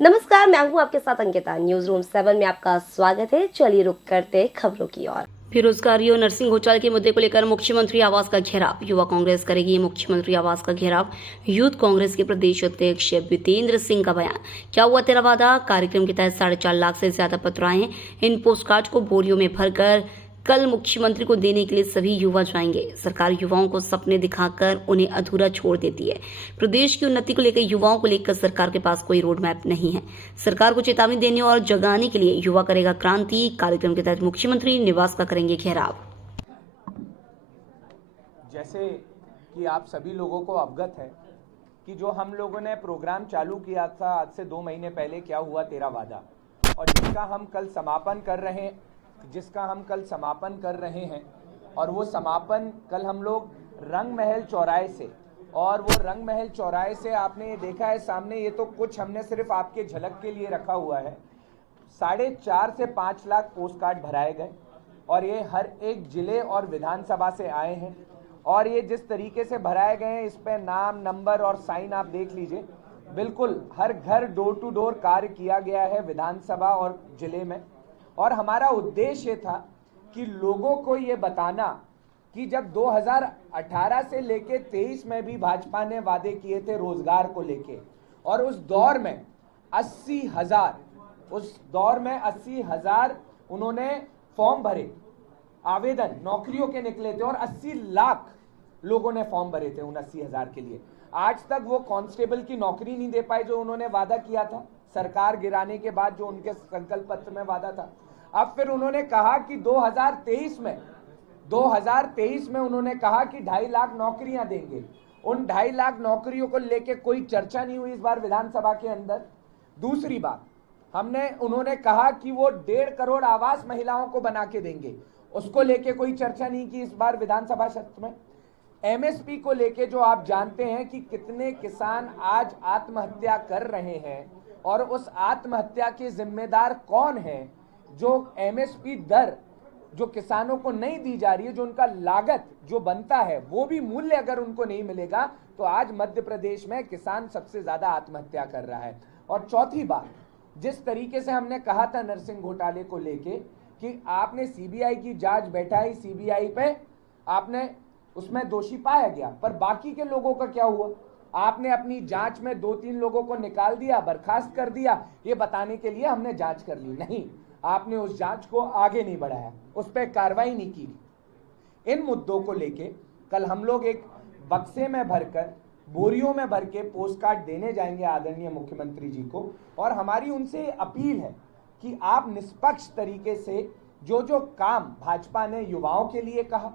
नमस्कार, मैं हूं आपके साथ अंकिता। न्यूज रूम 7 में आपका स्वागत है। चलिए रुक करते हैं खबरों की ओर। बेरोजगारी और नर्सिंग घोटाले के मुद्दे को लेकर मुख्यमंत्री आवास का घेराव। युवा कांग्रेस करेगी मुख्यमंत्री आवास का घेराव। यूथ कांग्रेस के प्रदेश अध्यक्ष वितेंद्र सिंह का बयान। क्या हुआ तेरा वादा कार्यक्रम के तहत 4.5 लाख से ज्यादा पत्र आए हैं। इन पोस्ट कार्ड को बोरियों में भरकर कल मुख्यमंत्री को देने के लिए सभी युवा जाएंगे। सरकार युवाओं को सपने दिखाकर उन्हें अधूरा छोड़ देती है। प्रदेश की उन्नति को लेकर युवाओं को लेकर सरकार के पास कोई रोड मैप नहीं है। सरकार को चेतावनी देने और जगाने के लिए युवा करेगा क्रांति कार्यक्रम के तहत मुख्यमंत्री निवास का करेंगे घेराव। जैसे कि आप सभी लोगों को अवगत है कि जो हम लोगों ने प्रोग्राम चालू किया था आज से 2 महीने पहले, क्या हुआ तेरा वादा, और जिसका हम कल समापन कर रहे हैं और वो समापन कल हम लोग रंग महल चौराहे से, और वो रंग महल चौराहे से आपने ये देखा है सामने, ये तो कुछ हमने सिर्फ आपके झलक के लिए रखा हुआ है। 4.5 से 5 लाख पोस्ट कार्ड भराए गए और ये हर एक जिले और विधानसभा से आए हैं। और ये जिस तरीके से भराए गए हैं, इस पे नाम, नंबर और साइन आप देख लीजिए। बिल्कुल हर घर डोर टू डोर कार्य किया गया है विधानसभा और जिले में। और हमारा उद्देश्य था कि लोगों को ये बताना कि जब 2018 से लेके 23 में भी भाजपा ने वादे किए थे रोजगार को लेके, और उस दौर में 80,000 उन्होंने फॉर्म भरे, आवेदन नौकरियों के निकले थे और 80 लाख लोगों ने फॉर्म भरे थे उन 80,000 के लिए। आज तक वो कांस्टेबल की नौकरी नहीं दे पाए जो उन्होंने वादा किया था सरकार गिराने के बाद, जो उनके संकल्प पत्र में वादा था। अब फिर उन्होंने कहा कि 2023 में उन्होंने कहा कि 2.5 लाख नौकरियां देंगे। उन 2.5 लाख नौकरियों को लेके कोई चर्चा नहीं हुई इस बार विधानसभा के अंदर। दूसरी बात, उन्होंने कहा कि वो 1.5 करोड़ आवास महिलाओं को बना के देंगे, उसको लेके कोई चर्चा नहीं की इस बार विधानसभा सत्र में। एमएसपी को लेके जो आप जानते हैं कि कितने किसान आज आत्महत्या कर रहे हैं, और उस आत्महत्या के जिम्मेदार कौन है। जो एमएसपी दर जो किसानों को नहीं दी जा रही है, जो उनका लागत जो बनता है वो भी मूल्य अगर उनको नहीं मिलेगा, तो आज मध्य प्रदेश में किसान सबसे ज्यादा आत्महत्या कर रहा है। और चौथी बात, जिस तरीके से हमने कहा था नरसिंह घोटाले को लेके कि आपने सीबीआई की जांच बैठाई, सीबीआई पे आपने उसमें दोषी पाया गया, पर बाकी के लोगों का क्या हुआ। आपने अपनी जांच में 2-3 लोगों को निकाल दिया, बर्खास्त कर दिया, ये बताने के लिए हमने जांच कर ली। नहीं, आपने उस जांच को आगे नहीं बढ़ाया, उस पर कार्रवाई नहीं की। इन मुद्दों को लेके कल हम लोग एक बक्से में भरकर, बोरियों में भर के पोस्ट कार्ड देने जाएंगे आदरणीय मुख्यमंत्री जी को। और हमारी उनसे अपील है कि आप निष्पक्ष तरीके से जो जो काम भाजपा ने युवाओं के लिए कहा,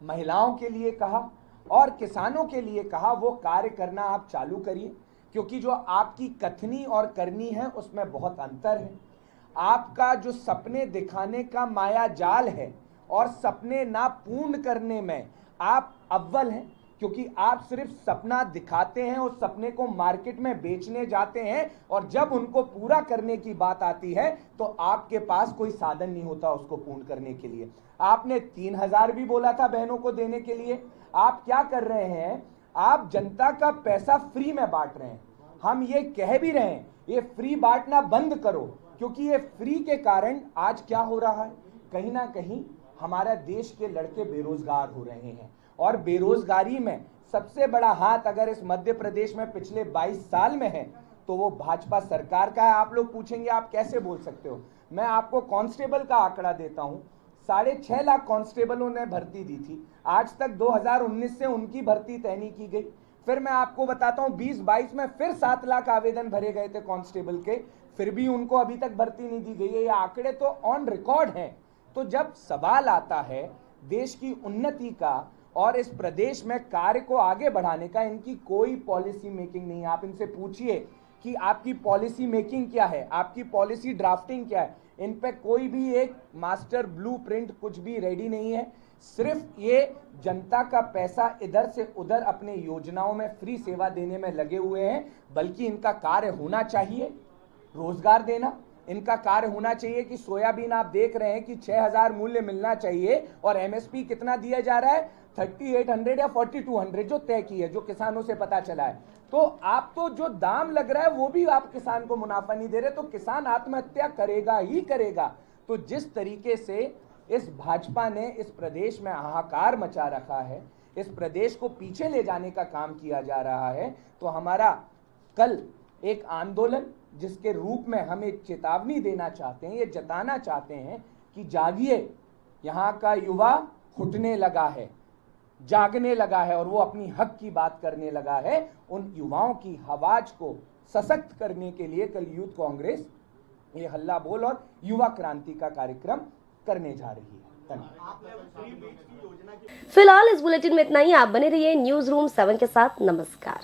महिलाओं के लिए कहा और किसानों के लिए कहा, वो कार्य करना आप चालू करिए। क्योंकि जो आपकी कथनी और करनी है उसमें बहुत अंतर है। आपका जो सपने दिखाने का माया जाल है और सपने ना पूर्ण करने में आप अव्वल हैं, क्योंकि आप सिर्फ सपना दिखाते हैं, उस सपने को मार्केट में बेचने जाते हैं, और जब उनको पूरा करने की बात आती है तो आपके पास कोई साधन नहीं होता उसको पूर्ण करने के लिए। आपने 3,000 भी बोला था बहनों को देने के लिए, आप क्या कर रहे हैं, आप जनता का पैसा फ्री में बांट रहे हैं। हम ये कह भी रहे हैं ये फ्री बांटना बंद करो, क्योंकि ये फ्री के कारण आज क्या हो रहा है, कहीं ना कहीं हमारा देश के लड़के बेरोजगार हो रहे हैं। और बेरोजगारी में सबसे बड़ा हाथ अगर इस मध्य प्रदेश में पिछले 22 साल में है तो वो भाजपा सरकार का है। आप लोग पूछेंगे आप कैसे बोल सकते हो। मैं आपको कांस्टेबल का आंकड़ा देता हूं, 6.5 लाख कांस्टेबलों ने भर्ती दी थी, आज तक 2019 से उनकी भर्ती तय नहीं की गई। फिर मैं आपको बताता हूं 20-22 में फिर 7 लाख आवेदन भरे गए थे कांस्टेबल के, फिर भी उनको अभी तक भर्ती नहीं दी गई है। ये आंकड़े तो ऑन रिकॉर्ड हैं। तो जब सवाल आता है देश की उन्नति का और इस प्रदेश में कार्य को आगे बढ़ाने का, इनकी कोई पॉलिसी मेकिंग नहीं है। आप इनसे पूछिए कि आपकी पॉलिसी मेकिंग क्या है, आपकी पॉलिसी ड्राफ्टिंग क्या है। इन पे कोई भी एक मास्टर ब्लूप्रिंट कुछ भी रेडी नहीं है। सिर्फ ये जनता का पैसा इधर से उधर अपने योजनाओं में फ्री सेवा देने में लगे हुए हैं। बल्कि इनका कार्य होना चाहिए रोजगार देना, इनका कार्य होना चाहिए कि सोयाबीन आप देख रहे हैं कि 6,000 मूल्य मिलना चाहिए और एमएसपी कितना दिया जा रहा है, 3,800 या 4,200 जो तय की है, जो किसानों से पता चला है। तो आप तो जो दाम लग रहा है वो भी आप किसान को मुनाफा नहीं दे रहे, तो किसान आत्महत्या करेगा ही करेगा। तो जिस तरीके से इस भाजपा ने इस प्रदेश में हाहाकार मचा रखा है, इस प्रदेश को पीछे ले जाने का काम किया जा रहा है, तो हमारा कल एक आंदोलन जिसके रूप में हम एक चेतावनी देना चाहते हैं, ये जताना चाहते हैं कि जागिए, यहाँ का युवा उठने लगा है, जागने लगा है और वो अपनी हक की बात करने लगा है। उन युवाओं की आवाज को सशक्त करने के लिए कल यूथ कांग्रेस ये हल्ला बोल और युवा क्रांति का कार्यक्रम करने जा रही है। फिलहाल इस बुलेटिन में इतना ही। आप बने रहिए न्यूज रूम 7 के साथ। नमस्कार।